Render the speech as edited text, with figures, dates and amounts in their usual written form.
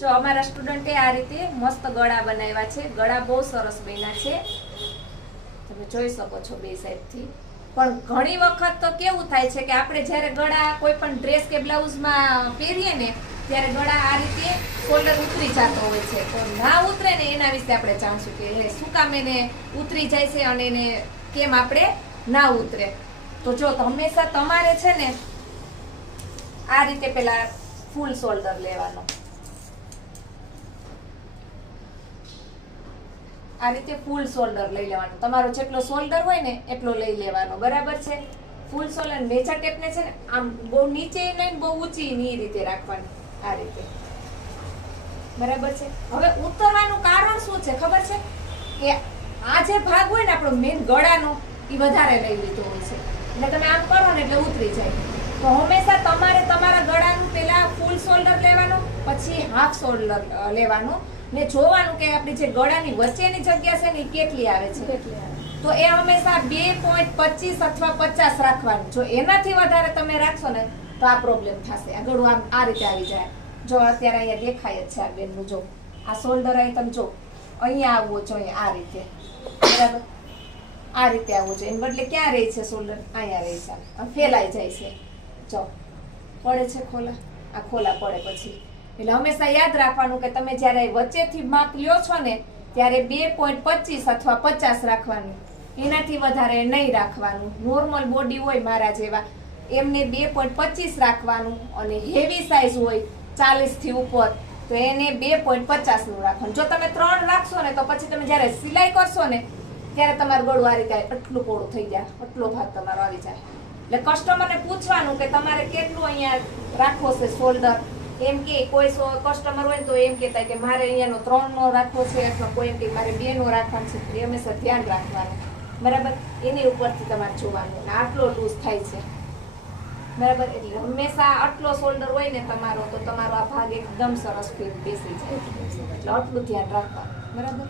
જો અમારા સ્ટુડન્ટે આ રીતે મસ્ત ગળા બનાવ્યા છે. ગળા બહુ સરસ બન્યા છે, તમે જોઈ શકો છો બે સાઈડથી. પણ ઘણી વખત તો કેવું થાય છે કે આપણે જ્યારે ગળા કોઈ પણ ડ્રેસ કે બ્લાઉઝમાં પહેરીએ ને ત્યારે ગળા આ રીતે શોલ્ડર ઉતરી જતો હોય છે. તો ના ઉતરે ને એના વિશે આપણે જાણશું કે શું કામ એને ઉતરી જાય છે અને એને કેમ આપણે ના ઉતરે. તો જો હંમેશા તમારે છે ને આ રીતે પેલા ફૂલ શોલ્ડર લેવાનો. આ રીતે ફૂલ શોલ્ડર લઈ લેવાનો. તમારો જેટલો શોલ્ડર હોય ને એટલો લઈ લેવાનો, બરાબર છે. ફૂલ શોલ્ડર નેચા ટેપને છે ને આમ બહુ નીચે નહીં બહુ ઊંચી ની રીતે રાખવાની, આ રીતે, બરાબર છે. હવે ઉતરવાનું કારણ શું છે ખબર છે? કે આ જે ભાગ હોય ને આપણો મેન ગળાનો એ વધારે લઈ લીધો હોય છે, એટલે તમે આમ કરો ને એટલે ઉતરી જાય. તો હંમેશા તમારે તમારા ગળાનું પેલા ફૂલ શોલ્ડર લેવાનું, પછી હાફ શોલ્ડર લેવાનું ને જોવાનું કે આપણી જે ગળાની વચ્ચેની જગ્યા છે ને એ કેટલી આવે છે. તો એ હંમેશા 2.25 અથવા 50 રાખવાનું. જો એનાથી વધારે તમે રાખશો ને તો આ પ્રોબ્લેમ થશે. આ ગળું આમ આ રીતે આવી જાય. જો અત્યારે અહીંયા દેખાય જ છે આ બેનનું, જો આ શોલ્ડર અહીં તમે જો અહીંયા આવવો જોઈએ આ રીતે, બરાબર, આ રીતે આવવું જોઈએ. એને બદલે ક્યાં રહે છે શોલ્ડર? અહીંયા રહે છે, આમ ફેલાઈ જાય છે. જો પડે છે ખોલા, આ ખોલા પડે પછી. એટલે હંમેશા યાદ રાખવાનું કે તમે જ્યારે વચ્ચેથી માપ લ્યો છો ને ત્યારે 2.25 અથવા 50 રાખવાનું, એનાથી વધારે નહીં રાખવાનું. નોર્મલ બોડી હોય મારા જેવા એમને 2.25 રાખવાનું, અને હેવી સાઇઝ હોય 40 થી ઉપર તો એને 2.50 નું રાખવાનું. જો તમે 3 રાખશો ને તો પછી તમે જ્યારે સિલાઈ કરશો ને ત્યારે તમારું ગળું આ રીતે આટલું પોળું થઈ જાય, આટલો ભાગ તમારો આવી જાય. એટલે કસ્ટમરને પૂછવાનું કે તમારે કેટલું અહીંયા રાખવો છે શોલ્ડર. એમ કે કોઈ કસ્ટમર હોય ને તો એમ કહેતા કે મારે અહીંયાનો 3 નો રાખવો છે, અથવા કોઈ એમ કે મારે 2 નો રાખવાનો છે. એ હંમેશા ધ્યાન રાખવાનું, બરાબર. એની ઉપરથી તમારે જોવાનું આટલો લૂઝ થાય છે, બરાબર. એટલે હંમેશા આટલો શોલ્ડર હોય ને તમારો તો તમારો આ ભાગ એકદમ સરસ ફિટ બેસી જાય. એટલે આટલું ધ્યાન રાખવાનું, બરાબર.